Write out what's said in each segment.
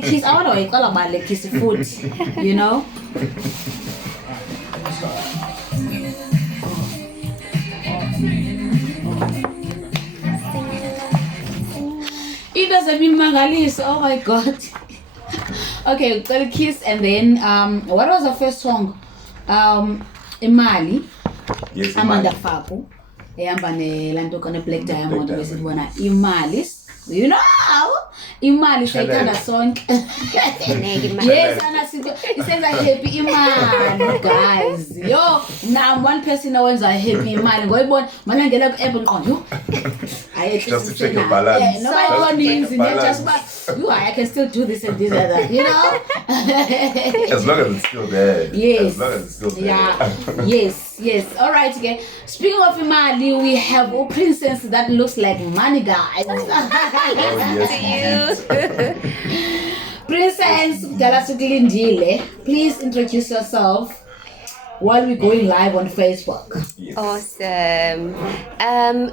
Kiss, I want to call about like kiss food, you know. It doesn't mean Mangalis. Oh my god. Okay, got a kiss, and then what was the first song? Imali. Yes, Amanda Faku. Ehamba nelanto kone Black Diamond bese bona Imalis. You know how? Imali sayithanda sonke. Yes, anasiko isenza happy imali guys. Yo, now one person owenza happy imali ngoyibona mana ngela ku app nqondo. Just to check your balance. Yeah, no, I I can still do this and this and that, you know? As long as it's still there. Yes. As long as it's still there. Yeah. Yes. All right, okay. Speaking of Imali, we have a princess that looks like money, guys. Oh, yes. Princess Galasukilindile, please introduce yourself while we're going live on Facebook. Yes. Awesome.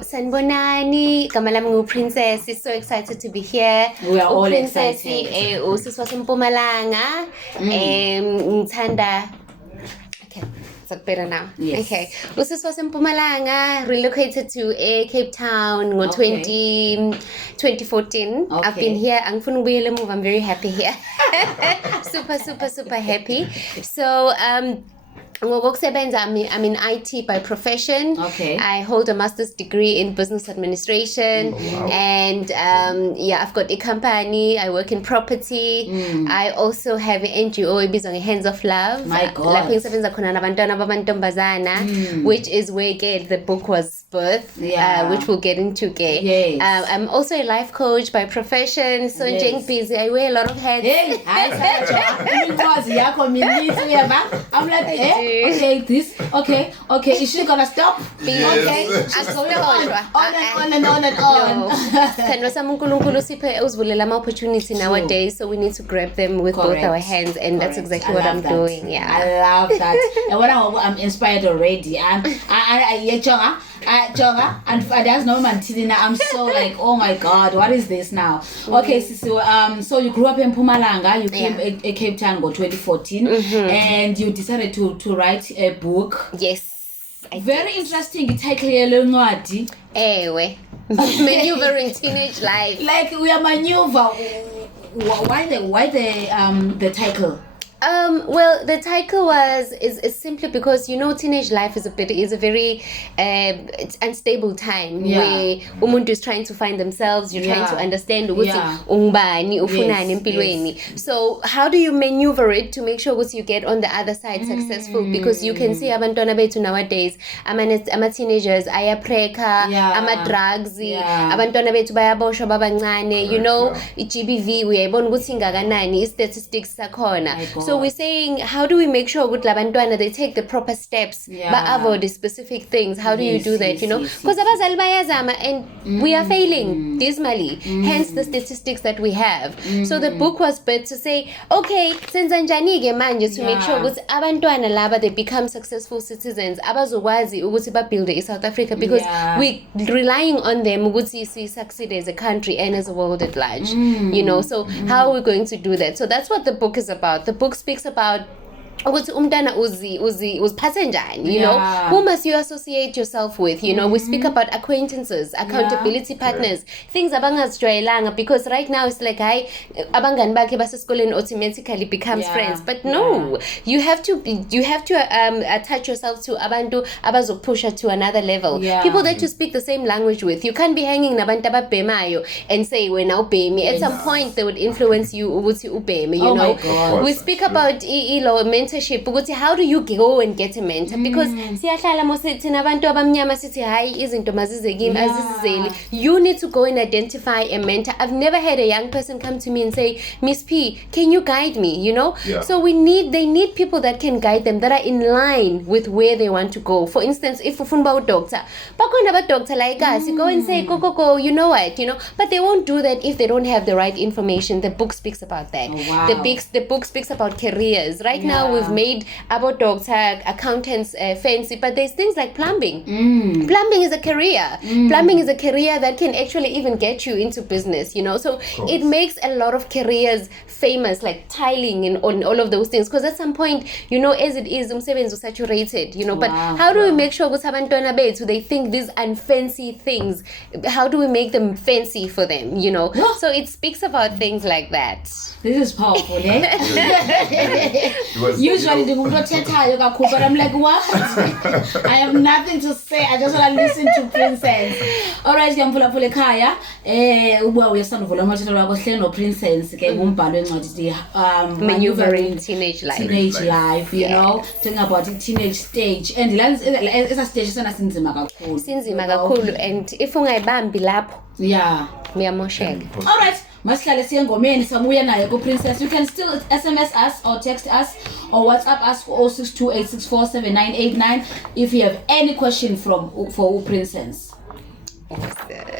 Sanbonani, Kamalam Princess is so excited to be here. We are all Princess, excited. Mpumalanga, Ntanda. Okay, it's better now. Yes. Okay. Mpumalanga relocated to Cape Town in 2014. Okay. I've been here. I'm very happy here. super happy. So I'm in IT by profession. Okay. I hold a master's degree in business administration. Oh, wow. And I've got a company. I work in property. I also have an NGO, Hands of Love. My God. Which is where the book was birthed, which we'll get into. Yes. I'm also a life coach by profession. So Yes. busy. I wear a lot of hats. Hey, I'm like, okay, this, okay, is she gonna stop? Yes. Okay, she's going on and on. Opportunity nowadays, so we need to grab them with both our hands, and that's exactly what I'm doing. Yeah, I love that. And when I'm inspired already, and there's no man now. I'm so like, oh my god, what is this now? Okay, so you grew up in Mpumalanga, you came to Cape Town in 2014, and you decided to write a book. Yes, very interesting title yelencwadi. Maneuvering teenage life. Like we are maneuver. Why the title? Well, the title is simply because teenage life is a very it's unstable time where umuntu is trying to find themselves. You're trying to understand umbani ufunani empilweni. So how do you maneuver it to make sure you get on the other side successful? Because you can see abantwana bethu nowadays, ama teenagers ayapreka, ama drugs, abantwana bethu bayaboshwa babancane. I-GBV uyayibona ukuthi ingakanani statistics sakhona. So we're saying, how do we make sure good labantwana they take the proper steps but avoid specific things? How do you do that? Because abazali bayazama and we are failing dismally. Hence the statistics that we have. So the book was built to say, okay, senza njani ke manje to make sure ukuthi abantwana laba they become successful citizens, abazokwazi ukuthi babuild South Africa, because we relying on them ukuthi we succeed as a country and as a world at large. So how are we going to do that? So that's what the book is about. The book speaks about ukuthi umntana uziphathe njani, who must you associate yourself with. We speak about acquaintances, accountability partners, things abangazijwayelanga, because right now it's like abangani bakhe basesikoleni automatically becomes friends, but no, you have to attach yourself to abantu abazopusha to another level, people that you speak the same language with. You can't be hanging nabantu ababhemayo and say wena ubhemi. At some point they would influence you ukuthi ubheme. We speak about mentorship, ukuthi how do you go and get a mentor, because siyahlala mosithi nabantu abamnyama sithi hayi izinto mazize kimi azizizeli. You need to go and identify a mentor. I've never had a young person come to me and say, Miss P, can you guide me? So they need people that can guide them, that are in line with where they want to go. For instance, if ufuna uba doctor, bakhona ba doctor like us, you go and say go, you know what, but they won't do that if they don't have the right information. The book speaks about that. The book speaks about careers. Right now we've we've made our doctor, accountants fancy, but there's things like plumbing. Plumbing is a career. Plumbing is a career that can actually even get you into business, you know. So it makes a lot of careers famous, like tiling and all of those things, because at some point, you know, as it is, umsebenzi is saturated, you know. But how do we make sure ukuthi abantwana bethu, they think these unfancy things, how do we make them fancy for them, you know? So it speaks about things like that. This is powerful, eh? Usually the but I'm like, what? I have nothing to say. I just want to listen to Princess. Alright, ngiyamvula phula ekhaya. Ubuya uyasanda uvula amathelo wakho hlelo no Princess ke umbhalo encwadi maneuvering teenage life. You know, talking about the teenage stage, and esa stage sana sinzima kakhulu. And if ungayibambi lapho, uyamosheka. Alright, masihlale siye ngomeni sabuya naye ku Princess. You can still SMS us or text us or WhatsApp us for 0628647989 if you have any question for Princess. Awesome.